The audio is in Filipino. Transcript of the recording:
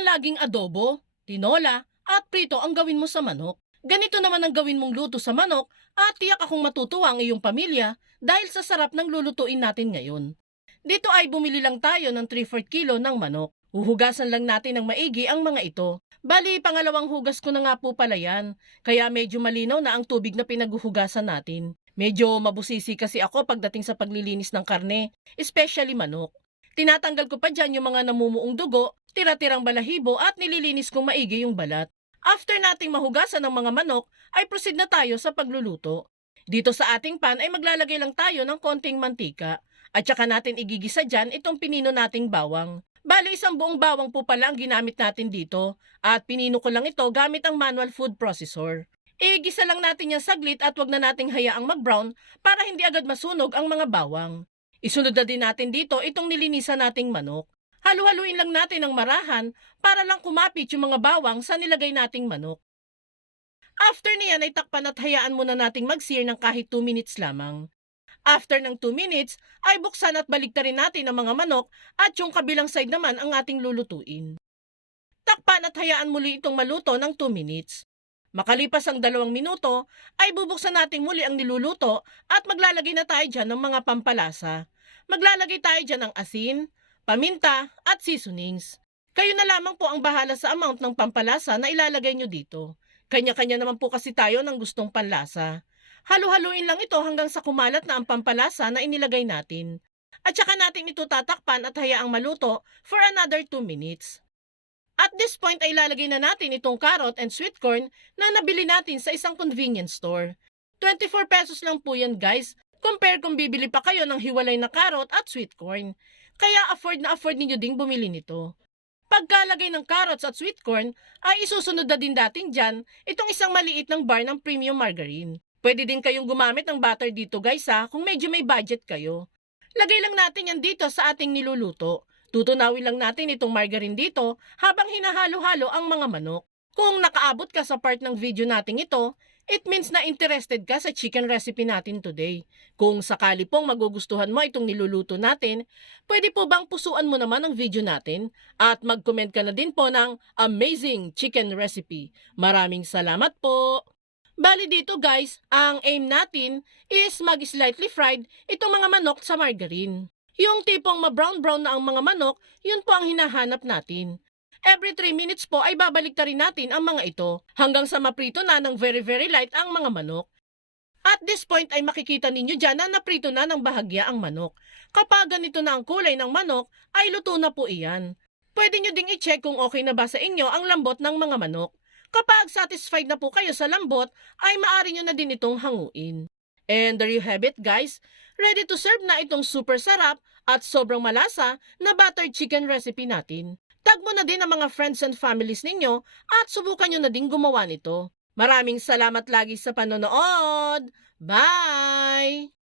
naman laging adobo, tinola, at prito ang gawin mo sa manok. Ganito naman ang gawin mong luto sa manok at tiyak akong matutuwa ang iyong pamilya dahil sa sarap ng lulutuin natin ngayon. Dito ay bumili lang tayo ng 3-4 kilo ng manok. Huhugasan lang natin ng maigi ang mga ito. Bali, pangalawang hugas ko na nga po pala yan. Kaya medyo malinaw na ang tubig na pinaghuhugasan natin. Medyo mabusisi kasi ako pagdating sa paglilinis ng karne, especially manok. Tinatanggal ko pa dyan yung mga namumuong dugo, tira-tirang balahibo at nililinis kong maigi yung balat. After nating mahugasan ng mga manok, ay proceed na tayo sa pagluluto. Dito sa ating pan ay maglalagay lang tayo ng konting mantika at saka natin igigisa dyan itong pinino nating bawang. Bali isang buong bawang po pala ang ginamit natin dito at pinino ko lang ito gamit ang manual food processor. Igisa lang natin yan saglit at wag na nating hayaang mag-brown para hindi agad masunog ang mga bawang. Isunod na din natin dito itong nilinisan nating manok. Halu-haluin lang natin ang marahan para lang kumapit yung mga bawang sa nilagay nating manok. After niyan ay takpan at hayaan muna nating mag-sear ng kahit 2 minutes lamang. After ng 2 minutes ay buksan at baliktarin natin ang mga manok at yung kabilang side naman ang ating lulutuin. Takpan at hayaan muli itong maluto ng 2 minutes. Makalipas ang dalawang minuto ay bubuksan natin muli ang niluluto at maglalagay na tayo dyan ng mga pampalasa. Maglalagay tayo dyan ng asin, paminta at seasonings. Kayo na lamang po ang bahala sa amount ng pampalasa na ilalagay nyo dito. Kanya-kanya naman po kasi tayo ng gustong panlasa. Halu-haluin lang ito hanggang sa kumalat na ang pampalasa na inilagay natin. At saka natin ito tatakpan at hayaang maluto for another 2 minutes. At this point ay ilalagay na natin itong carrot and sweet corn na nabili natin sa isang convenience store. 24 pesos lang po yan guys, compare kung bibili pa kayo ng hiwalay na carrot at sweet corn. Kaya afford na afford ninyo ding bumili nito. Pagkalagay ng carrots at sweet corn, ay isusunod na din dating dyan itong isang maliit ng bar ng premium margarine. Pwede din kayong gumamit ng butter dito guys ha, kung medyo may budget kayo. Lagay lang natin yan dito sa ating niluluto. Tutunawin lang natin itong margarine dito habang hinahalo-halo ang mga manok. Kung nakaabot ka sa part ng video natin ito, it means na interested ka sa chicken recipe natin today. Kung sakali pong magugustuhan mo itong niluluto natin, pwede po bang pusuan mo naman ang video natin at mag-comment ka na din po ng amazing chicken recipe. Maraming salamat po! Bali dito guys, ang aim natin is mag-slightly fried itong mga manok sa margarine. Yung tipong ma-brown-brown na ang mga manok, yun po ang hinahanap natin. Every 3 minutes po ay babalik rin natin ang mga ito hanggang sa maprito na ng very very light ang mga manok. At this point ay makikita ninyo dyan na naprito na ng bahagya ang manok. Kapag ganito na ang kulay ng manok, ay luto na po iyan. Pwede nyo ding i-check kung okay na ba sa inyo ang lambot ng mga manok. Kapag satisfied na po kayo sa lambot, ay maaari nyo na din itong hanguin. And there you have it guys. Ready to serve na itong super sarap at sobrang malasa na buttered chicken recipe natin. Tag mo na din ang mga friends and families ninyo at subukan nyo na din gumawa nito. Maraming salamat lagi sa panonood. Bye!